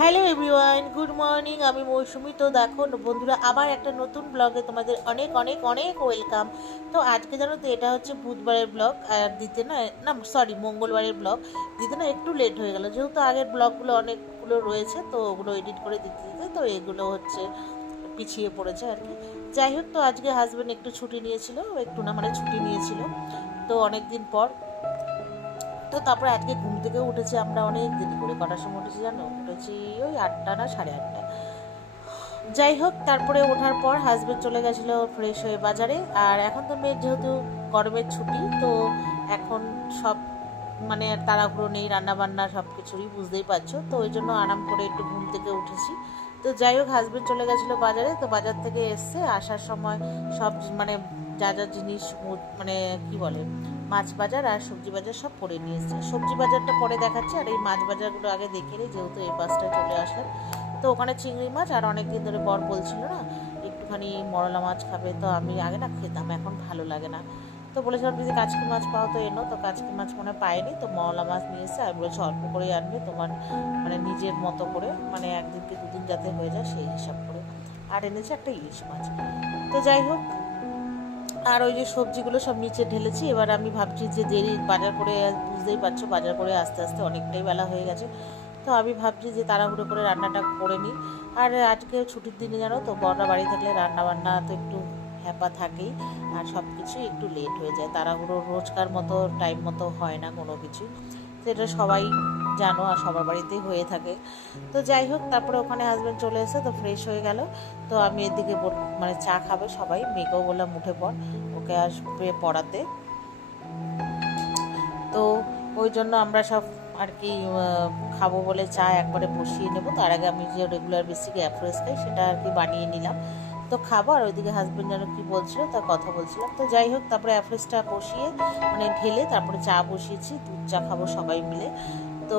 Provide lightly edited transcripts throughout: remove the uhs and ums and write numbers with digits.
Hello everyone, good morning. আমি মৌসুমি। তো দেখো বন্ধুরা, আবার একটা নতুন ব্লগে তোমাদের অনেক অনেক অনেক ওয়েলকাম। তো আজকে জানো তো এটা হচ্ছে বুধবারের ব্লগ, আর দিতে না না সরি মঙ্গলবারের ব্লগ দিতে না একটু লেট হয়ে গেল, যেহেতু আগের ব্লগগুলো অনেকগুলো রয়েছে তো ওগুলো এডিট করে দিতে দিতে তো এগুলো হচ্ছে পিছিয়ে পড়েছে আর কি। যাই হোক, তো আজকে হাজব্যান্ড একটু ছুটি নিয়েছিল, একটু না মানে ছুটি নিয়েছিল তো অনেক দিন পর। তো তারপরে আজকে ঘুম থেকে উঠেছি আমরা অনেক দেরি করে। কটার সময় উঠেছি জানো? উঠেছি ওই 8টা না 8:30। যাই হোক, তারপরে ওঠার পর হাজবেন্ড চলে গেছিলো ফ্রেশ হয়ে বাজারে। আর এখন তো মেয়ের যেহেতু গরমের ছুটি, তো এখন সব মানে তাড়াহুড়ো নেই, রান্নাবান্না সব কিছুরই বুঝতেই পারছো। তো ওই জন্য আরাম করে একটু ঘুম থেকে উঠেছি। তো যাই হোক, হাজবেন্ড চলে গেছিলো বাজারে। তো বাজার থেকে এসছে, আসার সময় সব মানে যা যা জিনিস মানে কি বলে মাছ বাজার আর সবজি বাজার সব করে নিয়ে এসছে। সবজি বাজারটা পরে দেখাচ্ছি, আর এই মাছ বাজারগুলো আগে দেখে নিই, যেহেতু এই পাশটায় চলে আসলাম। তো ওখানে চিংড়ি মাছ, আর অনেকদিন ধরে বর বলছিল না একটুখানি মরলা মাছ খাবে। তো আমি আগে না খেতাম, এখন ভালো লাগে না। তো বলেছিলাম যদি কাচকি মাছ পাও তো এনো। তো কাচকি মাছ মনে পাইনি, তো মরলা মাছ নিয়ে এসে আমি বলেছি অল্প করেই আনবে, তোমার মানে নিজের মতো করে, মানে একদিনকে দুদিন যাতে হয়ে যায় সেই হিসাব করে। আর এনেছে একটা ইলিশ মাছ। তো যাই হোক, আর ওই যে সবজিগুলো সব নিচে ঢেলেছি। এবার আমি ভাবছি যে দেরি বাজার করে, বুঝতেই পারছো বাজার করে আস্তে আস্তে অনেকটাই বেলা হয়ে গেছে। তো আমি ভাবছি যে তাড়াহুড়ো করে রান্নাটা করে নিই। আর আজকে ছুটির দিনে জানো তো, বড়রা বাড়ি থাকলে রান্নাবান্না তো একটু হ্যাপা থাকেই, আর সব কিছুই একটু লেট হয়ে যায়। তাড়াহুড়ো রোজকার মতো টাইম মতো হয় না কোনো কিছু, তো এটা সবাই জানো আর সবার বাড়িতেই হয়ে থাকে। তো যাই হোক, তারপরে ওখানে হাজব্যান্ড চলে এসে তো ফ্রেশ হয়ে গেল। তো আমি এদিকে মানে চা খাবে সবাই, মেয়েকেও বললাম উঠে পড়, ওকে আসবে পড়াতে। তো ওই জন্য আমরা সব আর কি খাবো বলে চা একবারে বসিয়ে নেবো। তার আগে আমি যে রেগুলার বেসিকে অ্যাফ্রেস খাই সেটা আর কি বানিয়ে নিলাম। তো খাবো, আর ওইদিকে হাজব্যান্ড যেন কী বলছিল তার কথা বলছিলাম। তো যাই হোক, তারপরে অ্যাফ্রেসটা বসিয়ে মানে ঢেলে তারপরে চা বসিয়েছি, দুধ চা খাবো সবাই মিলে। তো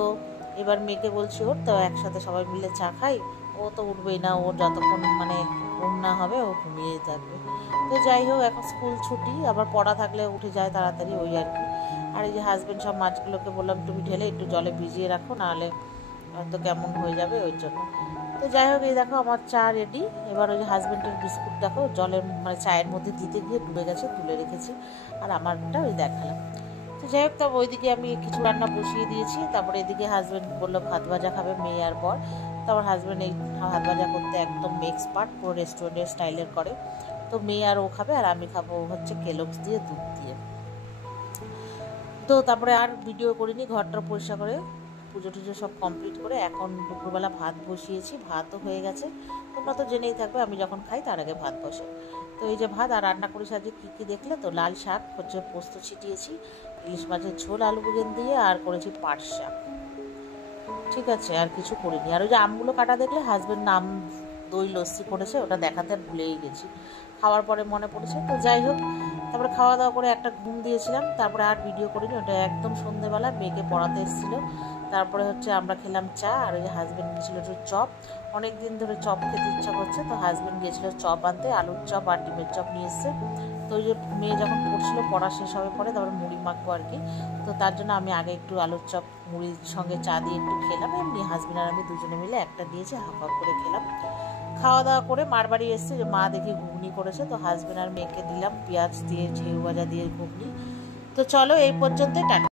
এবার মেয়েকে বলছি ওর, তো একসাথে সবাই মিলে চা খাই। ও তো উঠবেই না, ওর যতক্ষণ মানে ঘুম না হবে ও ঘুমিয়েই থাকবে। তো যাই হোক, এখন স্কুল ছুটি, আবার পড়া থাকলে উঠে যায় তাড়াতাড়ি, ওই আর কি। আর এই যে হাজব্যান্ড সব মাছগুলোকে বললাম তুমি ঢেলে একটু জলে ভিজিয়ে রাখো, নাহলে হয়তো কেমন হয়ে যাবে, ওই জন্য। তো যাই হোক, এই দেখো আমার চা রেডি। এবার ওই যে হাজব্যান্ডের বিস্কুট দেখো জলের মানে চায়ের মধ্যে দিতে গিয়ে ডুবে গেছে, তুলে রেখেছি। আর আমারটা ওই দেখালাম। তো যাই হোক, তবে ওইদিকে আমি কিছু রান্না বসিয়ে দিয়েছি। তারপরে এদিকে হাজব্যান্ড বললো ভাত ভাজা খাবে মেয়ে আর বর। তারপর হাজব্যান্ড এই ভাত ভাজা করতে একদম এক্সপার্ট, পুরো রেস্টুরেন্টের স্টাইলের করে। তো মেয়ে আর ও খাবে, আর আমি খাবো হচ্ছে কেলগস দিয়ে, দুধ দিয়ে। তো তারপরে আর ভিডিও করিনি, ঘরটা পরিষ্কার করে পুজো টুজো সব কমপ্লিট করে এখন দুপুরবেলা ভাত বসিয়েছি। ভাতও হয়ে গেছে, তোমরা তো জেনেই থাকবে আমি যখন খাই তার আগে ভাত বসে। তো এই যে ভাত, আর রান্না করেছি আজকে কী কী দেখলে তো, লাল শাক হচ্ছে পোস্ত ছিটিয়েছি, ইলিশ মাছের ঝোল আলু বেগুন দিয়ে, আর করেছি পাট শাক। ঠিক আছে, আর কিছু করিনি। আর ওই যে আমগুলো কাটা দেখলে, হাজব্যান্ড আম দই লস্যি করেছে, ওটা দেখাতে ভুলেই গেছি, খাওয়ার পরে মনে পড়েছে। তো যাই হোক, তারপরে খাওয়া দাওয়া করে একটা ঘুম দিয়েছিলাম। তারপরে আর ভিডিও করিনি, ওটা একদম সন্ধ্যেবেলা মেয়েকে পড়াতে এসেছিলো। তারপরে হচ্ছে আমরা খেলাম চা, আর ওই যে হাজব্যান্ড গিয়েছিল একটু চপ, অনেক দিন ধরে চপ খেতে ইচ্ছা করছে। তো হাজব্যান্ড গিয়েছিলো চপ আনতে, আলুর চপ আর ডিমের চপ নিয়ে এসছে। তো ওই যে মেয়ে যখন পড়ছিল, পড়া শেষ হবে পরে তারপরে মুড়ি মাখবো আর কি। তো তার জন্য আমি আগে একটু আলুর চপ মুড়ির সঙ্গে চা দিয়ে একটু খেলাম। এমনি হাজব্যান্ড আর আমি দুজনে মিলে একটা দিয়েছি, হাফ হাফ করে খেলাম। খাওয়া দাওয়া করে মার বাড়ি এসছে, যে মা দেখি ঘুগনি করেছে, তো হাজব্যান্ড আর মেয়েকে দিলাম পেঁয়াজ দিয়ে ঝেউ ভাজা দিয়ে ঘুগনি। তো চলো এই পর্যন্তই, টাটা।